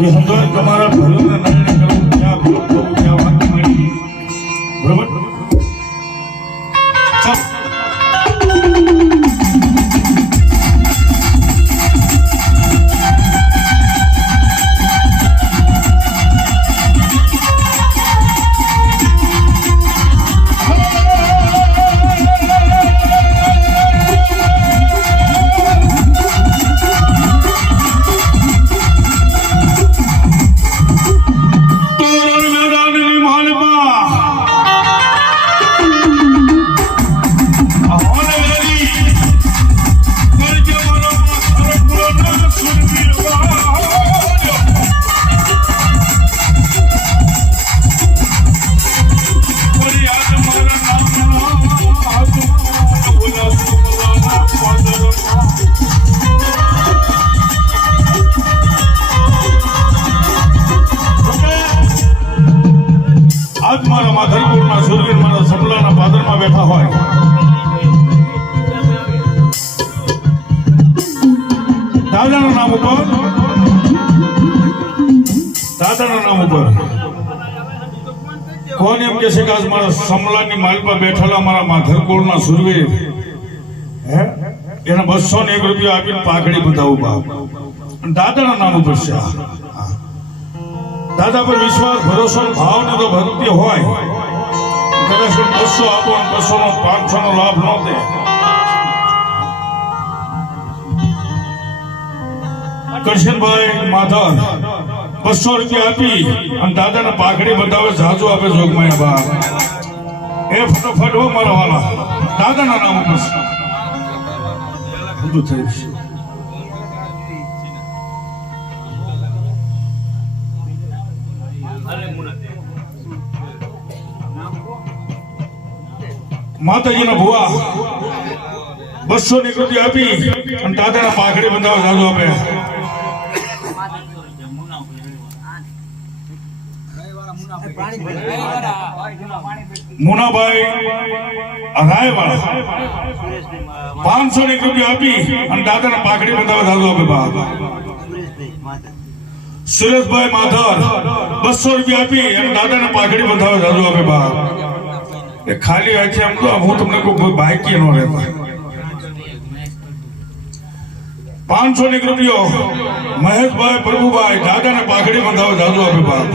એ સમજો તમારા ભલું નાને કરવું ક્યાં ભલું ક્યાં વાત મળી બરોબર ચાલ આજ મારા માધરપુરના સુરવીર મારા સમલાના પાદરમાં બેઠા હોય દાદાના નામ ઉપર કોણ એમ કે છે કે આજ મારા સમલાની માલપા બેઠેલા મારા માધરપુરના સુરવીર હે એને 201 રૂપિયા આપીને પાઘડી બંધાવું બાપ દાદાના નામ ઉપર છે દાદા પર વિશ્વાસ ભરોસો ભાવ ને તો ભક્તિ હોય કદાચ 200 આપો 200 નો 500 નો લાભ ન દે કરશનભાઈ માધર 200 રૂપિયા આપી અને દાદાને પાઘડી બંધાવે જાજુ આપે જોગમાયા બાપ એ ફટોફટ હો મારા વાલા દાદાના નામ ઉપર બધું થઈ છે માતાજીના ભુવા 200 રૂપિયા આપી અને દાદાના પાઘડી બંધાવે જાજુ આપે મુનાભાઈ રાયવાળા 500 રૂપિયા આપી અને દાદાના પાઘડી બંધાવે જાજુ આપે બાપ સુરેશભાઈ માધર 200 રૂપિયા આપી અને દાદાના પાઘડી બંધાવે જાજુ આપે બાપ એ ખાલી હોય છે એમ તો હું તમને કોઈ બાકી ન રહેતા 500 રૂપિયો મહેશભાઈ પ્રભુભાઈ દાદાને પાઘડી બંધાવે જાજુ આપે બાપ